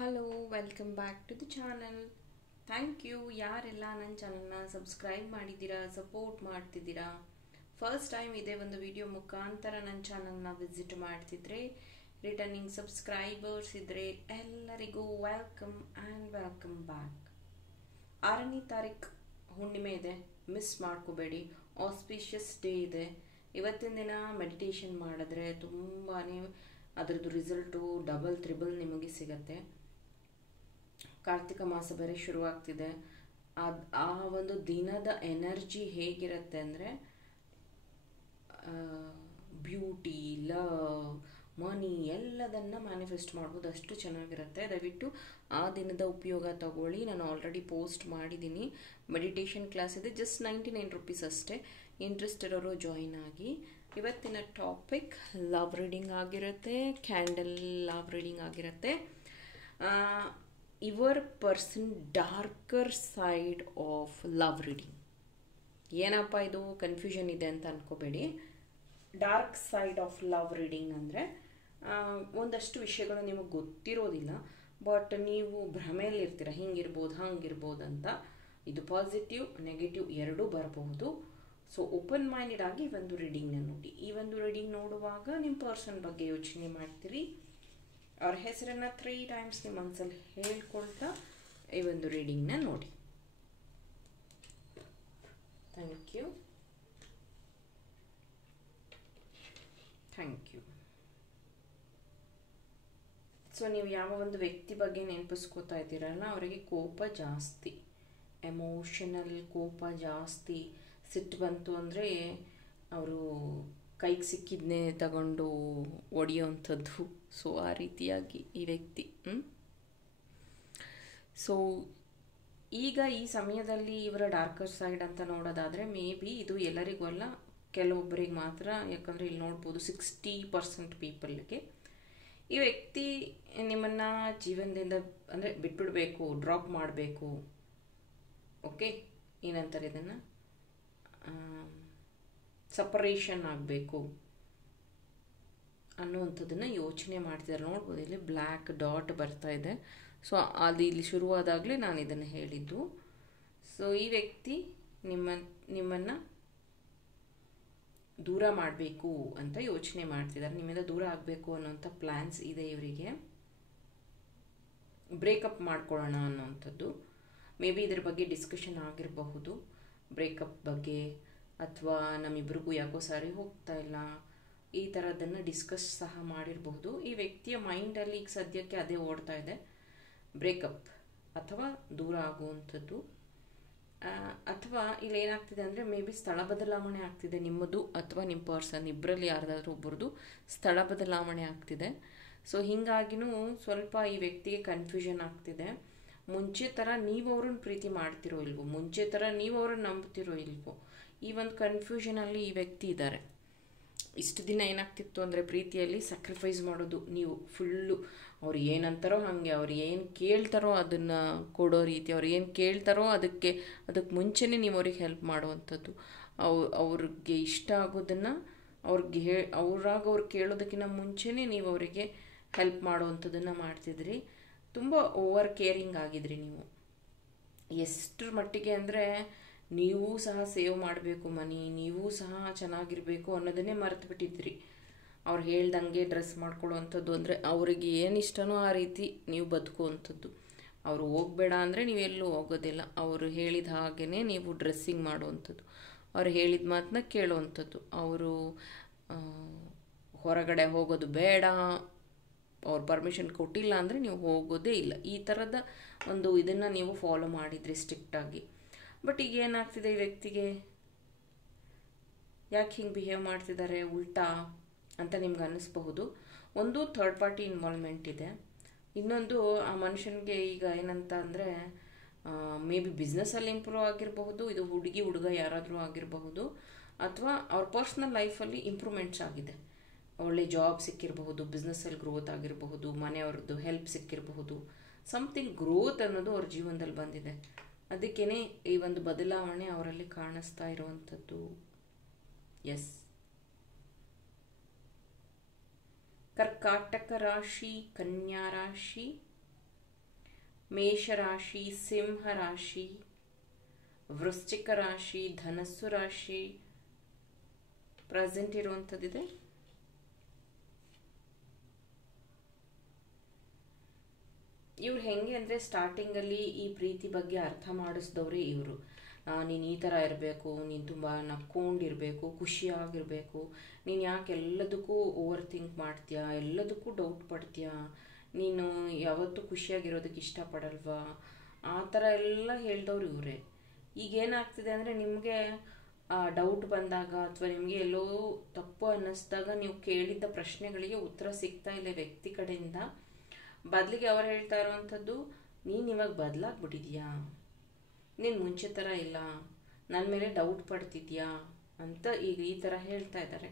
Hello welcome back to the channel. Thank you ಯಾರೆಲ್ಲ ನನ್ನ ಚಾನಲ್ನ ಸಬ್ಸ್ಕ್ರೈಬ್ ಮಾಡಿದ್ದೀರಾ, ಸಪೋರ್ಟ್ ಮಾಡ್ತಿದ್ದೀರಾ. ಫಸ್ಟ್ ಟೈಮ್ ಇದೇ ಒಂದು ವಿಡಿಯೋ ಮುಖಾಂತರ ನನ್ನ ಚಾನಲ್ನ ವಿಸಿಟ್ ಮಾಡ್ತಿದ್ರೆ, ರಿಟರ್ನಿಂಗ್ ಸಬ್ಸ್ಕ್ರೈಬರ್ಸ್ ಇದ್ದರೆ ಎಲ್ಲರಿಗೂ ವೆಲ್ಕಮ್ ಆ್ಯಂಡ್ ವೆಲ್ಕಮ್ ಬ್ಯಾಕ್. 6ನೇ ತಾರೀಕು ಹುಣ್ಣಿಮೆ ಇದೆ, ಮಿಸ್ ಮಾಡ್ಕೋಬೇಡಿ. ಆಸ್ಪಿಷಿಯಸ್ ಡೇ ಇದೆ. ಇವತ್ತಿನ ದಿನ ಮೆಡಿಟೇಷನ್ ಮಾಡಿದ್ರೆ ತುಂಬಾ ಅದರದ್ದು ರಿಸಲ್ಟು ಡಬಲ್ ತ್ರಿಬಲ್ ನಿಮಗೆ ಸಿಗತ್ತೆ. ಕಾರ್ತಿಕ ಮಾಸ ಬೇರೆ ಶುರುವಾಗ್ತಿದೆ. ಆ ಒಂದು ದಿನದ ಎನರ್ಜಿ ಹೇಗಿರುತ್ತೆ ಅಂದರೆ ಬ್ಯೂಟಿ, ಲವ್, ಮನಿ ಎಲ್ಲದನ್ನು ಮ್ಯಾನಿಫೆಸ್ಟ್ ಮಾಡ್ಬೋದು. ಅಷ್ಟು ಚೆನ್ನಾಗಿರುತ್ತೆ. ದಯವಿಟ್ಟು ಆ ದಿನದ ಉಪಯೋಗ ತಗೊಳ್ಳಿ. ನಾನು ಆಲ್ರೆಡಿ ಪೋಸ್ಟ್ ಮಾಡಿದ್ದೀನಿ. ಮೆಡಿಟೇಷನ್ ಕ್ಲಾಸ್ ಇದೆ, ಜಸ್ಟ್ 99 ರುಪೀಸ್ ಅಷ್ಟೇ. ಇಂಟ್ರೆಸ್ಟ್ ಇರೋರು ಜಾಯಿನ್ ಆಗಿ. ಇವತ್ತಿನ ಟಾಪಿಕ್ ಲವ್ ರೀಡಿಂಗ್ ಆಗಿರುತ್ತೆ, ಕ್ಯಾಂಡಲ್ ಲವ್ ರೀಡಿಂಗ್ ಆಗಿರುತ್ತೆ. Your person darker side of love reading. ಏನಪ್ಪ ಇದು ಕನ್ಫ್ಯೂಷನ್ ಇದೆ ಅಂತ ಅನ್ಕೋಬೇಡಿ. Dark side of love reading ಅಂದರೆ ಒಂದಷ್ಟು ವಿಷಯಗಳು ನಿಮಗೆ ಗೊತ್ತಿರೋದಿಲ್ಲ, ಬಟ್ ನೀವು ಭ್ರಮೆಯಲ್ಲಿರ್ತೀರ, ಹಿಂಗಿರ್ಬೋದು ಹಂಗಿರ್ಬೋದು ಅಂತ. ಇದು ಪಾಸಿಟಿವ್ ನೆಗೆಟಿವ್ ಎರಡೂ ಬರಬಹುದು. ಸೊ ಓಪನ್ ಮೈಂಡೆಡ್ ಆಗಿ ಈ ಒಂದು ರೀಡಿಂಗ್ನ ನೋಡಿ. ಈ ಒಂದು ರೀಡಿಂಗ್ ನೋಡುವಾಗ ನಿಮ್ಮ ಪರ್ಸನ್ ಬಗ್ಗೆ ಯೋಚನೆ ಮಾಡ್ತೀರಿ. ಅವ್ರ ಹೆಸರನ್ನು 3 ಟೈಮ್ಸ್ ನಿಮ್ಮ ಮನಸ್ಸಲ್ಲಿ ಹೇಳ್ಕೊಳ್ತಾ ಈ ಒಂದು ರೀಡಿಂಗ್ನ ನೋಡಿ. Thank you. Thank you. So ನೀವು ಯಾವ ಒಂದು ವ್ಯಕ್ತಿ ಬಗ್ಗೆ ನೆನಪಿಸ್ಕೋತಾ ಇದ್ದೀರಲ್ಲ, ಅವರಿಗೆ ಕೋಪ ಜಾಸ್ತಿ, ಎಮೋಷನಲ್ ಕೋಪ ಜಾಸ್ತಿ. ಸಿಟ್ಟು ಬಂತು ಅಂದರೆ ಅವರು ಕೈಗೆ ಸಿಕ್ಕಿದ್ನೇ ತಗೊಂಡು ಒಡೆಯೋವಂಥದ್ದು. ಸೊ ಆ ರೀತಿಯಾಗಿ ಈ ವ್ಯಕ್ತಿ. ಸೊ ಈಗ ಈ ಸಮಯದಲ್ಲಿ ಇವರ ಡಾರ್ಕರ್ ಸೈಡ್ ಅಂತ ನೋಡೋದಾದರೆ ಮೇ ಬಿ ಇದು ಎಲ್ಲರಿಗೂ ಅಲ್ಲ, ಕೆಲವೊಬ್ಬರಿಗೆ ಮಾತ್ರ. ಯಾಕಂದರೆ ಇಲ್ಲಿ ನೋಡ್ಬೋದು 60% ಪೀಪಲ್ಗೆ ಈ ವ್ಯಕ್ತಿ ನಿಮ್ಮನ್ನು ಜೀವನದಿಂದ ಅಂದರೆ ಬಿಟ್ಬಿಡಬೇಕು, ಡ್ರಾಪ್ ಮಾಡಬೇಕು. ಓಕೆ, ಏನಂತಾರೆ ಇದನ್ನು, ಸಪರೇಷನ್ ಆಗಬೇಕು ಅನ್ನುವಂಥದ್ದನ್ನು ಯೋಚನೆ ಮಾಡ್ತಿದ್ದಾರೆ. ನೋಡ್ಬೋದು ಇಲ್ಲಿ ಬ್ಲ್ಯಾಕ್ ಡಾಟ್ ಬರ್ತಾ ಇದೆ. ಸೊ ಅದು ಇಲ್ಲಿ ಶುರುವಾದಾಗಲೇ ನಾನು ಇದನ್ನು ಹೇಳಿದ್ದು. ಸೊ ಈ ವ್ಯಕ್ತಿ ನಿಮ್ಮನ್ನು ದೂರ ಮಾಡಬೇಕು ಅಂತ ಯೋಚನೆ ಮಾಡ್ತಿದ್ದಾರೆ. ನಿಮ್ಮಿಂದ ದೂರ ಆಗಬೇಕು ಅನ್ನೋಂಥ ಪ್ಲ್ಯಾನ್ಸ್ ಇದೆ ಇವರಿಗೆ. ಬ್ರೇಕಪ್ ಮಾಡ್ಕೊಳ್ಳೋಣ ಅನ್ನೋವಂಥದ್ದು. ಮೇ ಬಿ ಇದ್ರ ಬಗ್ಗೆ ಡಿಸ್ಕಷನ್ ಆಗಿರಬಹುದು, ಬ್ರೇಕಪ್ ಬಗ್ಗೆ, ಅಥವಾ ನಮ್ಮಿಬ್ಬರಿಗೂ ಯಾಕೋ ಸರಿ ಹೋಗ್ತಾ ಇಲ್ಲ, ಈ ಥರದನ್ನು ಡಿಸ್ಕಸ್ ಸಹ ಮಾಡಿರಬಹುದು. ಈ ವ್ಯಕ್ತಿಯ ಮೈಂಡಲ್ಲಿ ಈಗ ಸದ್ಯಕ್ಕೆ ಅದೇ ಓಡ್ತಾ ಇದೆ, ಬ್ರೇಕಪ್ ಅಥವಾ ದೂರ ಆಗುವಂಥದ್ದು. ಅಥವಾ ಇಲ್ಲಿ ಏನಾಗ್ತಿದೆ ಅಂದರೆ ಮೇ ಬಿ ಸ್ಥಳ ಬದಲಾವಣೆ ಆಗ್ತಿದೆ ನಿಮ್ಮದು ಅಥವಾ ನಿಮ್ಮ ಪರ್ಸನ್ ಇಬ್ಬರಲ್ಲಿ ಯಾರ್ದಾದ್ರೂ ಒಬ್ಬರದು ಸ್ಥಳ ಬದಲಾವಣೆ ಆಗ್ತಿದೆ. ಸೊ ಹೀಗಾಗಿನೂ ಸ್ವಲ್ಪ ಈ ವ್ಯಕ್ತಿಗೆ ಕನ್ಫ್ಯೂಷನ್ ಆಗ್ತಿದೆ. ಮುಂಚೆ ಥರ ನೀವು ಅವ್ರನ್ನ ಪ್ರೀತಿ ಮಾಡ್ತಿರೋ ಇಲ್ವೋ, ಮುಂಚೆ ಥರ ನೀವು ಅವ್ರನ್ನ ನಂಬ್ತಿರೋ ಇಲ್ವೋ, ಈ ಒಂದು ಕನ್ಫ್ಯೂಷನಲ್ಲಿ ಈ ವ್ಯಕ್ತಿ ಇದ್ದಾರೆ. ಇಷ್ಟು ದಿನ ಏನಾಗ್ತಿತ್ತು ಅಂದರೆ ಪ್ರೀತಿಯಲ್ಲಿ ಸ್ಯಾಕ್ರಿಫೈಸ್ ಮಾಡೋದು, ನೀವು ಫುಲ್ಲು ಅವ್ರು ಏನಂತಾರೋ ಹಾಗೆ, ಅವ್ರು ಏನು ಕೇಳ್ತಾರೋ ಅದನ್ನು ಕೊಡೋ ರೀತಿ, ಅವ್ರು ಏನು ಕೇಳ್ತಾರೋ ಅದಕ್ಕೆ ಮುಂಚೆನೇ ನೀವು ಅವ್ರಿಗೆ ಹೆಲ್ಪ್ ಮಾಡುವಂಥದ್ದು. ಅವ್ರಿಗೆ ಇಷ್ಟ ಆಗೋದನ್ನು ಅವ್ರು ಕೇಳೋದಕ್ಕಿಂತ ಮುಂಚೆನೇ ನೀವು ಅವರಿಗೆ ಹೆಲ್ಪ್ ಮಾಡುವಂಥದ್ದನ್ನು ಮಾಡ್ತಿದ್ರಿ. ತುಂಬ ಓವರ್ ಕೇರಿಂಗ್ ಆಗಿದ್ರಿ ನೀವು. ಎಷ್ಟರ ಮಟ್ಟಿಗೆ ಅಂದರೆ ನೀವೂ ಸಹ ಸೇವ್ ಮಾಡಬೇಕು ಮನಿ, ನೀವೂ ಸಹ ಚೆನ್ನಾಗಿರಬೇಕು ಅನ್ನೋದನ್ನೇ ಮರೆತು ಬಿಟ್ಟಿದ್ರಿ. ಅವ್ರು ಹೇಳ್ದಂಗೆ ಡ್ರೆಸ್ ಮಾಡ್ಕೊಳ್ಳುವಂಥದ್ದು, ಅಂದರೆ ಅವ್ರಿಗೆ ಏನು ಇಷ್ಟನೋ ಆ ರೀತಿ ನೀವು ಬದುಕುವಂಥದ್ದು. ಅವರು ಹೋಗಬೇಡ ಅಂದರೆ ನೀವೆಲ್ಲೂ ಹೋಗೋದಿಲ್ಲ. ಅವರು ಹೇಳಿದ ಹಾಗೇ ನೀವು ಡ್ರೆಸ್ಸಿಂಗ್ ಮಾಡುವಂಥದ್ದು, ಅವ್ರು ಹೇಳಿದ ಮಾತನ್ನ ಕೇಳುವಂಥದ್ದು. ಅವರು ಹೊರಗಡೆ ಹೋಗೋದು ಬೇಡ, ಅವ್ರು ಪರ್ಮಿಷನ್ ಕೊಟ್ಟಿಲ್ಲ ಅಂದರೆ ನೀವು ಹೋಗೋದೇ ಇಲ್ಲ. ಈ ಥರದ ಒಂದು ಇದನ್ನು ನೀವು ಫಾಲೋ ಮಾಡಿದ್ರಿ ಸ್ಟ್ರಿಕ್ಟಾಗಿ. ಬಟ್ ಈಗ ಏನಾಗ್ತಿದೆ, ಈ ವ್ಯಕ್ತಿಗೆ ಯಾಕೆ ಹಿಂಗೆ ಬಿಹೇವ್ ಮಾಡ್ತಿದ್ದಾರೆ ಉಲ್ಟಾ ಅಂತ ನಿಮ್ಗೆ ಅನ್ನಿಸ್ಬಹುದು. ಒಂದು ಥರ್ಡ್ ಪಾರ್ಟಿ ಇನ್ವಾಲ್ವ್ಮೆಂಟ್ ಇದೆ. ಇನ್ನೊಂದು ಆ ಮನುಷ್ಯನಿಗೆ ಈಗ ಏನಂತ ಅಂದರೆ ಮೇ ಬಿ ಬಿಸ್ನೆಸ್ಸಲ್ಲಿ ಇಂಪ್ರೂವ್ ಆಗಿರಬಹುದು, ಇದು ಹುಡುಗ ಯಾರಾದರೂ ಆಗಿರಬಹುದು, ಅಥವಾ ಅವ್ರ ಪರ್ಸ್ನಲ್ ಲೈಫಲ್ಲಿ ಇಂಪ್ರೂವ್ಮೆಂಟ್ಸ್ ಆಗಿದೆ. ಒಳ್ಳೆ ಜಾಬ್ ಸಿಕ್ಕಿರಬಹುದು, ಬಿಸ್ನೆಸ್ಸಲ್ಲಿ ಗ್ರೋತ್ ಆಗಿರಬಹುದು, ಮನೆಯವ್ರದ್ದು ಹೆಲ್ಪ್ ಸಿಕ್ಕಿರಬಹುದು. ಸಮಥಿಂಗ್ ಗ್ರೋತ್ ಅನ್ನೋದು ಅವ್ರ ಜೀವನದಲ್ಲಿ ಬಂದಿದೆ. ಅದಕ್ಕೇ ಈ ಒಂದು ಬದಲಾವಣೆ ಅವರಲ್ಲಿ ಕಾಣಿಸ್ತಾ ಇರುವಂಥದ್ದು. ಎಸ್, ಕರ್ಕಾಟಕ ರಾಶಿ, ಕನ್ಯಾ ರಾಶಿ, ಮೇಷರಾಶಿ, ಸಿಂಹ ರಾಶಿ, ವೃಶ್ಚಿಕ ರಾಶಿ, ಧನಸ್ಸು ರಾಶಿ ಪ್ರೆಸೆಂಟ್ ಇರುವಂಥದ್ದಿದೆ. ಇವ್ರು ಹೆಂಗೆ ಅಂದರೆ ಸ್ಟಾರ್ಟಿಂಗಲ್ಲಿ ಈ ಪ್ರೀತಿ ಬಗ್ಗೆ ಅರ್ಥ ಮಾಡಿಸಿದವ್ರೆ ಇವರು. ನೀನು ಈ ಥರ ಇರಬೇಕು, ನೀನು ತುಂಬ ನಕ್ಕೊಂಡಿರಬೇಕು, ಖುಷಿಯಾಗಿರಬೇಕು, ನೀನು ಯಾಕೆ ಎಲ್ಲದಕ್ಕೂ ಓವರ್ ಥಿಂಕ್ ಮಾಡ್ತೀಯಾ, ಎಲ್ಲದಕ್ಕೂ ಡೌಟ್ ಪಡ್ತೀಯಾ, ನೀನು ಯಾವತ್ತೂ ಖುಷಿಯಾಗಿರೋದಕ್ಕೆ ಇಷ್ಟಪಡಲ್ವಾ, ಆ ಥರ ಎಲ್ಲ ಹೇಳ್ದವ್ರು ಇವರೇ. ಈಗೇನಾಗ್ತಿದೆ ಅಂದರೆ ನಿಮಗೆ ಡೌಟ್ ಬಂದಾಗ ಅಥವಾ ನಿಮಗೆ ಎಲ್ಲೋ ತಪ್ಪು ಅನ್ನಿಸ್ದಾಗ ನೀವು ಕೇಳಿದ್ದ ಪ್ರಶ್ನೆಗಳಿಗೆ ಉತ್ತರ ಸಿಗ್ತಾ ಇಲ್ಲ ವ್ಯಕ್ತಿ ಕಡೆಯಿಂದ. ಬದಲಿಗೆ ಅವ್ರು ಹೇಳ್ತಾ ಇರೋವಂಥದ್ದು, ನೀನು ಇವಾಗ ಬದಲಾಗ್ಬಿಟ್ಟಿದ್ಯಾ, ನೀನು ಮುಂಚೆ ಥರ ಇಲ್ಲ, ನನ್ನ ಮೇಲೆ ಡೌಟ್ ಪಡ್ತಿದ್ಯಾ ಅಂತ ಈಗ ಈ ಥರ ಹೇಳ್ತಾ ಇದ್ದಾರೆ.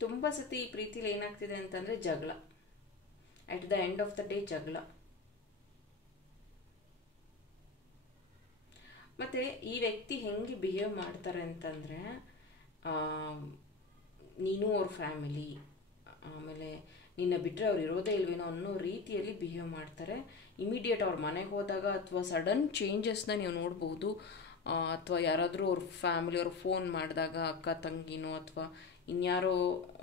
ತುಂಬ ಸತಿ ಈ ಪ್ರೀತಿಲಿ ಏನಾಗ್ತಿದೆ ಅಂತಂದರೆ ಜಗಳ, at the end of the day ಜಗಳ. ಮತ್ತು ಈ ವ್ಯಕ್ತಿ ಹೆಂಗೆ ಬಿಹೇವ್ ಮಾಡ್ತಾರೆ ಅಂತಂದರೆ, ನೀನು ಅವ್ರ ಫ್ಯಾಮಿಲಿ, ಆಮೇಲೆ ನಿನ್ನ ಬಿಟ್ಟರೆ ಅವ್ರು ಇರೋದೇ ಇಲ್ವೇನೋ ಅನ್ನೋ ರೀತಿಯಲ್ಲಿ ಬಿಹೇವ್ ಮಾಡ್ತಾರೆ. ಇಮಿಡಿಯೇಟ್ ಅವ್ರ ಮನೆಗೆ ಹೋದಾಗ ಅಥವಾ ಸಡನ್ ಚೇಂಜಸ್ನ ನೀವು ನೋಡ್ಬೋದು. ಅಥವಾ ಯಾರಾದರೂ ಅವ್ರ ಫ್ಯಾಮಿಲಿಯವ್ರು ಫೋನ್ ಮಾಡಿದಾಗ, ಅಕ್ಕ ತಂಗಿನೋ ಅಥವಾ ಇನ್ಯಾರೋ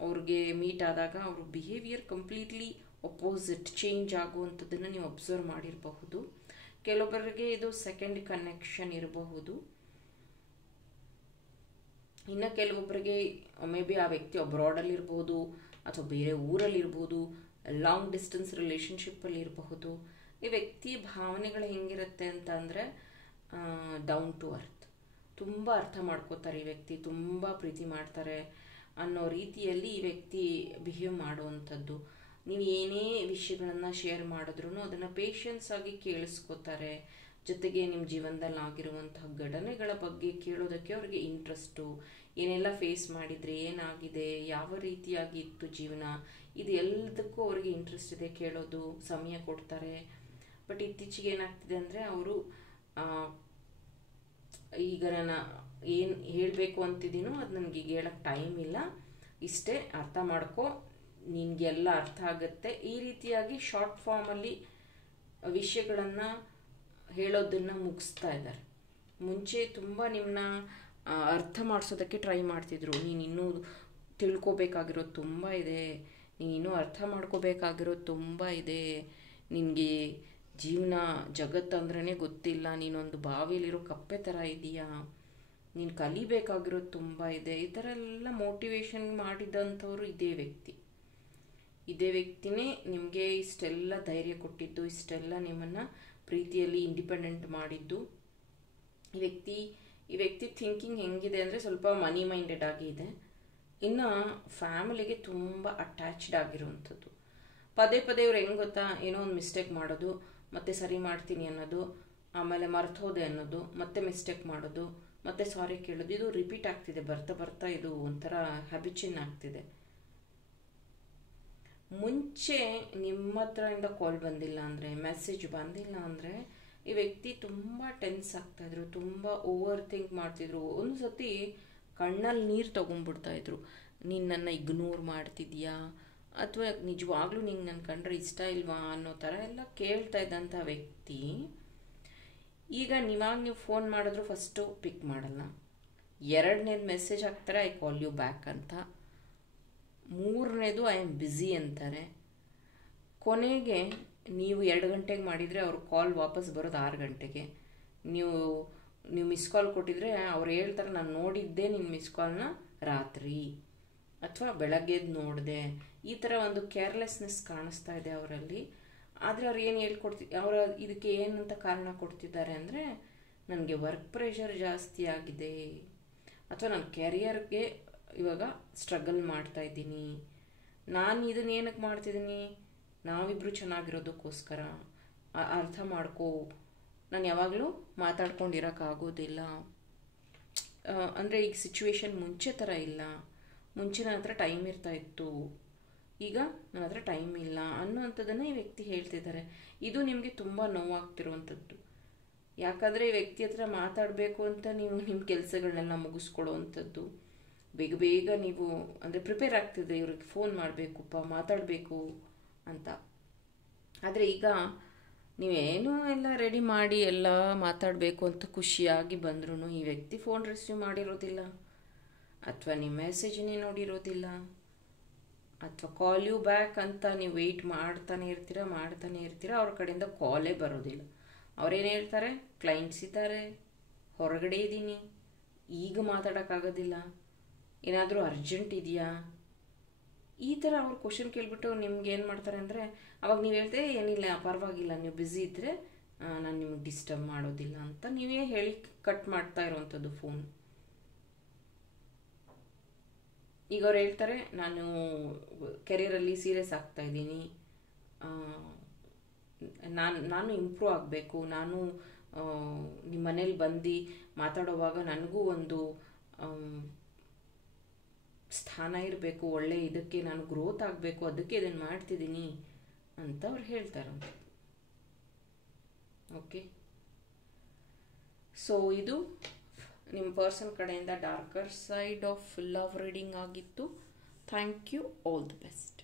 ಅವ್ರಿಗೆ ಮೀಟ್ ಆದಾಗ ಅವ್ರ ಬಿಹೇವಿಯರ್ ಕಂಪ್ಲೀಟ್ಲಿ ಅಪೋಸಿಟ್ ಚೇಂಜ್ ಆಗುವಂಥದ್ದನ್ನು ನೀವು ಅಬ್ಸರ್ವ್ ಮಾಡಿರಬಹುದು. ಕೆಲವೊಬ್ಬರಿಗೆ ಇದು ಸೆಕೆಂಡ್ ಕನೆಕ್ಷನ್ ಇರಬಹುದು. ಇನ್ನು ಕೆಲವೊಬ್ಬರಿಗೆ ಮೇ ಬಿ ಆ ವ್ಯಕ್ತಿ ಅಬ್ರಾಡಲ್ಲಿರ್ಬೋದು ಅಥವಾ ಬೇರೆ ಊರಲ್ಲಿರ್ಬೋದು, ಲಾಂಗ್ ಡಿಸ್ಟೆನ್ಸ್ ರಿಲೇಷನ್ಶಿಪ್ಪಲ್ಲಿ ಇರಬಹುದು. ಈ ವ್ಯಕ್ತಿ ಭಾವನೆಗಳು ಹೆಂಗಿರುತ್ತೆ ಅಂತ ಅಂದರೆ ಡೌನ್ ಟು ಅರ್ತ್, ತುಂಬ ಅರ್ಥ ಮಾಡ್ಕೋತಾರೆ ಈ ವ್ಯಕ್ತಿ, ತುಂಬ ಪ್ರೀತಿ ಮಾಡ್ತಾರೆ ಅನ್ನೋ ರೀತಿಯಲ್ಲಿ ಈ ವ್ಯಕ್ತಿ ಬಿಹೇವ್ ಮಾಡುವಂಥದ್ದು. ನೀವು ಏನೇ ವಿಷಯಗಳನ್ನು ಶೇರ್ ಮಾಡಿದ್ರೂ ಅದನ್ನು ಪೇಷನ್ಸ್ ಆಗಿ ಕೇಳಿಸ್ಕೋತಾರೆ. ಜೊತೆಗೆ ನಿಮ್ಮ ಜೀವನದಲ್ಲಿ ಆಗಿರುವಂತಹ ಘಟನೆಗಳ ಬಗ್ಗೆ ಕೇಳೋದಕ್ಕೆ ಅವ್ರಿಗೆ ಇಂಟ್ರೆಸ್ಟು. ಏನೆಲ್ಲ ಫೇಸ್ ಮಾಡಿದರೆ, ಏನಾಗಿದೆ, ಯಾವ ರೀತಿಯಾಗಿ ಇತ್ತು ಜೀವನ, ಇದು ಎಲ್ಲದಕ್ಕೂ ಅವ್ರಿಗೆ ಇಂಟ್ರೆಸ್ಟ್ ಇದೆ, ಕೇಳೋದು, ಸಮಯ ಕೊಡ್ತಾರೆ. ಬಟ್ ಇತ್ತೀಚೆಗೆ ಏನಾಗ್ತಿದೆ ಅಂದರೆ ಅವರು ಈಗ ನಾನು ಏನು ಹೇಳಬೇಕು ಅಂತಿದ್ದೀನೋ ಅದು ನನಗೆ ಈಗ ಹೇಳೋಕ್ಕೆ ಟೈಮ್ ಇಲ್ಲ, ಇಷ್ಟೇ ಅರ್ಥ ಮಾಡ್ಕೊ, ನಿನಗೆಲ್ಲ ಅರ್ಥ ಆಗುತ್ತೆ, ಈ ರೀತಿಯಾಗಿ ಶಾರ್ಟ್ ಫಾರ್ಮಲ್ಲಿ ವಿಷಯಗಳನ್ನು ಹೇಳೋದನ್ನು ಮುಗಿಸ್ತಾ ಇದ್ದಾರೆ. ಮುಂಚೆ ತುಂಬ ನಿಮ್ಮನ್ನ ಅರ್ಥ ಮಾಡಿಸೋದಕ್ಕೆ ಟ್ರೈ ಮಾಡ್ತಿದ್ರು. ನೀನು ಇನ್ನೂ ತಿಳ್ಕೊಬೇಕಾಗಿರೋದು ತುಂಬ ಇದೆ, ನೀನು ಅರ್ಥ ಮಾಡ್ಕೋಬೇಕಾಗಿರೋದು ತುಂಬ ಇದೆ, ನಿನಗೆ ಜೀವನ ಜಗತ್ತಂದ್ರೇ ಗೊತ್ತಿಲ್ಲ, ನೀನೊಂದು ಬಾವಿಲಿರೋ ಕಪ್ಪೆ ಥರ ಇದೆಯಾ, ನೀನು ಕಲಿಬೇಕಾಗಿರೋದು ತುಂಬ ಇದೆ, ಈ ಥರ ಎಲ್ಲ ಮೋಟಿವೇಶನ್ ಮಾಡಿದಂಥವ್ರು ಇದೇ ವ್ಯಕ್ತಿನೇ ನಿಮಗೆ ಇಷ್ಟೆಲ್ಲ ಧೈರ್ಯ ಕೊಟ್ಟಿದ್ದು, ಇಷ್ಟೆಲ್ಲ ನಿಮ್ಮನ್ನು ಪ್ರೀತಿಯಲ್ಲಿ ಇಂಡಿಪೆಂಡೆಂಟ್ ಮಾಡಿದ್ದು. ಈ ವ್ಯಕ್ತಿ ಥಿಂಕಿಂಗ್ ಹೆಂಗಿದೆ ಅಂದರೆ ಸ್ವಲ್ಪ ಮನಿ ಮೈಂಡೆಡ್ ಆಗಿ ಇದೆ. ಇನ್ನು ಫ್ಯಾಮಿಲಿಗೆ ತುಂಬ ಅಟ್ಯಾಚ್ಡ್ ಆಗಿರುವಂಥದ್ದು. ಪದೇ ಪದೇ ಇವ್ರು ಹೆಂಗೆ ಗೊತ್ತಾ, ಏನೋ ಒಂದು ಮಿಸ್ಟೇಕ್ ಮಾಡೋದು, ಮತ್ತೆ ಸರಿ ಮಾಡ್ತೀನಿ ಅನ್ನೋದು, ಆಮೇಲೆ ಮರ್ತೋದೆ ಅನ್ನೋದು, ಮತ್ತೆ ಮಿಸ್ಟೇಕ್ ಮಾಡೋದು, ಮತ್ತೆ ಸಾರಿ ಕೇಳೋದು, ಇದು ರಿಪೀಟ್ ಆಗ್ತಿದೆ. ಬರ್ತಾ ಬರ್ತಾ ಇದು ಒಂಥರ ಹ್ಯಾಬಿಚುನ್ ಆಗ್ತಿದೆ. ಮುಂಚೆ ನಿಮ್ಮ ಹತ್ರದಿಂದ ಕಾಲ್ ಬಂದಿಲ್ಲ ಅಂದರೆ, ಮೆಸೇಜ್ ಬಂದಿಲ್ಲ ಅಂದರೆ ಈ ವ್ಯಕ್ತಿ ತುಂಬ ಟೆನ್ಸ್ ಆಗ್ತಾಯಿದ್ರು, ತುಂಬ ಓವರ್ ಥಿಂಕ್ ಮಾಡ್ತಿದ್ರು. ಒಂದು ಸತಿ ಕಣ್ಣಲ್ಲಿ ನೀರು ತೊಗೊಂಡ್ಬಿಡ್ತಾಯಿದ್ರು. ನೀನು ನನ್ನ ಇಗ್ನೋರ್ ಮಾಡ್ತಿದ್ಯಾ ಅಥವಾ ನಿಜವಾಗ್ಲೂ ನಿಂಗೆ ನನ್ನ ಕಂಡ್ರೆ ಇಷ್ಟ ಇಲ್ವಾ ಅನ್ನೋ ಥರ ಎಲ್ಲ ಕೇಳ್ತಾ ಇದ್ದಂಥ ವ್ಯಕ್ತಿ ಈಗ ನೀವು ಫೋನ್ ಮಾಡಿದ್ರು ಫಸ್ಟು ಪಿಕ್ ಮಾಡಲ್ಲ, ಎರಡನೇದು ಮೆಸೇಜ್ ಹಾಕ್ತಾರೆ ಐ ಕಾಲ್ ಯು ಬ್ಯಾಕ್ ಅಂತ, ಮೂರನೇದು ಐ ಆಮ್ ಬ್ಯುಸಿ ಅಂತಾರೆ. ಕೊನೆಗೆ ನೀವು 2 ಗಂಟೆಗೆ ಮಾಡಿದರೆ ಅವ್ರ ಕಾಲ್ ವಾಪಸ್ ಬರೋದು 6 ಗಂಟೆಗೆ. ನೀವು ಮಿಸ್ ಕಾಲ್ ಕೊಟ್ಟಿದ್ರೆ ಅವ್ರು ಹೇಳ್ತಾರೆ ನಾನು ನೋಡಿದ್ದೆ ನಿನ್ನ ಮಿಸ್ ಕಾಲ್ನ ರಾತ್ರಿ ಅಥವಾ ಬೆಳಗ್ಗೆದು ನೋಡಿದೆ. ಈ ಥರ ಒಂದು ಕೇರ್ಲೆಸ್ನೆಸ್ ಕಾಣಿಸ್ತಾ ಇದೆ ಅವರಲ್ಲಿ. ಆದರೆ ಅವ್ರು ಏನು ಅವರು ಇದಕ್ಕೆ ಏನಂತ ಕಾರಣ ಕೊಡ್ತಿದ್ದಾರೆ ಅಂದರೆ, ನನಗೆ ವರ್ಕ್ ಪ್ರೆಷರ್ ಜಾಸ್ತಿ ಆಗಿದೆ ಅಥವಾ ನನ್ನ ಕೆರಿಯರ್ಗೆ ಇವಾಗ ಸ್ಟ್ರಗಲ್ ಮಾಡ್ತಾ ಇದ್ದೀನಿ, ನಾನು ಇದನ್ನ ಏನಕ್ಕೆ ಮಾಡ್ತಿದ್ದೀನಿ, ನಾವಿಬ್ಬರು ಚೆನ್ನಾಗಿರೋದಕ್ಕೋಸ್ಕರ, ಅರ್ಥ ಮಾಡ್ಕೋ, ನಾನು ಯಾವಾಗಲೂ ಮಾತಾಡ್ಕೊಂಡಿರೋಕ್ಕಾಗೋದಿಲ್ಲ. ಅಂದರೆ ಈಗ ಸಿಚುವೇಶನ್ ಮುಂಚೆ ಥರ ಇಲ್ಲ, ಮುಂಚೆ ನನ್ನ ಹತ್ರ ಟೈಮ್ ಇರ್ತಾ ಇತ್ತು, ಈಗ ನನ್ನ ಹತ್ರ ಟೈಮ್ ಇಲ್ಲ ಅನ್ನೋವಂಥದ್ದನ್ನು ಈ ವ್ಯಕ್ತಿ ಹೇಳ್ತಿದ್ದಾರೆ. ಇದು ನಿಮಗೆ ತುಂಬ ನೋವಾಗ್ತಿರುವಂಥದ್ದು. ಯಾಕಂದರೆ ಈ ವ್ಯಕ್ತಿ ಹತ್ರ ಮಾತಾಡಬೇಕು ಅಂತ ನೀವು ನಿಮ್ಮ ಕೆಲಸಗಳನ್ನೆಲ್ಲ ಮುಗಿಸ್ಕೊಳ್ಳೋವಂಥದ್ದು, ಬೇಗ ಬೇಗ ನೀವು ಅಂದರೆ ಪ್ರಿಪೇರ್ ಆಗ್ತಿದ್ರೆ ಇವ್ರಿಗೆ ಫೋನ್ ಮಾಡಬೇಕಪ್ಪ ಮಾತಾಡಬೇಕು ಅಂತ. ಆದರೆ ಈಗ ನೀವೇನು ಎಲ್ಲ ರೆಡಿ ಮಾಡಿ ಎಲ್ಲ ಮಾತಾಡಬೇಕು ಅಂತ ಖುಷಿಯಾಗಿ ಬಂದ್ರೂ ಈ ವ್ಯಕ್ತಿ ಫೋನ್ ರಿಸೀವ್ ಮಾಡಿರೋದಿಲ್ಲ, ಅಥವಾ ನಿಮ್ಮ ಮೆಸೇಜನ್ನೇ ನೋಡಿರೋದಿಲ್ಲ, ಅಥವಾ ಕಾಲ್ ಯು ಬ್ಯಾಕ್ ಅಂತ ನೀವು ವೆಯ್ಟ್ ಮಾಡ್ತಾನೆ ಇರ್ತೀರ, ಅವ್ರ ಕಡೆಯಿಂದ ಕಾಲೇ ಬರೋದಿಲ್ಲ. ಅವರೇನು ಹೇಳ್ತಾರೆ, ಕ್ಲೈಂಟ್ಸ್ ಇದ್ದಾರೆ, ಹೊರಗಡೆ ಇದ್ದೀನಿ, ಈಗ ಮಾತಾಡೋಕ್ಕಾಗೋದಿಲ್ಲ, ಏನಾದರೂ ಅರ್ಜೆಂಟ್ ಇದೆಯಾ, ಈ ಥರ ಅವ್ರು ಕ್ವಶನ್ ಕೇಳಿಬಿಟ್ಟು ನಿಮ್ಗೆ ಏನು ಮಾಡ್ತಾರೆ ಅಂದರೆ, ಅವಾಗ ನೀವು ಹೇಳ್ತೀರಿ ಏನಿಲ್ಲ ಪರವಾಗಿಲ್ಲ, ನೀವು ಬ್ಯುಸಿ ಇದ್ದರೆ ನಾನು ನಿಮಗೆ ಡಿಸ್ಟರ್ಬ್ ಮಾಡೋದಿಲ್ಲ ಅಂತ ನೀವೇ ಹೇಳಿ ಕಟ್ ಮಾಡ್ತಾ ಇರೋವಂಥದ್ದು ಫೋನ್. ಈಗ ಅವ್ರು ಹೇಳ್ತಾರೆ, ನಾನು ಕೆರಿಯರಲ್ಲಿ ಸೀರಿಯಸ್ ಆಗ್ತಾ ಇದ್ದೀನಿ, ನಾನು ಇಂಪ್ರೂವ್ ಆಗಬೇಕು, ನಾನು ನಿಮ್ಮ ಮನೇಲಿ ಬಂದು ಮಾತಾಡೋವಾಗ ನನಗೂ ಒಂದು ಸ್ಥಾನ ಇರಬೇಕು, ಒಳ್ಳೆ ಇದಕ್ಕೆ ನಾನು ಗ್ರೋತ್ ಆಗಬೇಕು, ಅದಕ್ಕೆ ಇದನ್ನು ಮಾಡ್ತಿದ್ದೀನಿ ಅಂತ ಅವ್ರು ಹೇಳ್ತಾರೆ. ಓಕೆ, ಸೊ ಇದು ನಿಮ್ಮ ಪರ್ಸನ್ ಕಡೆಯಿಂದ darker side of love reading ಆಗಿತ್ತು. Thank you, all the best.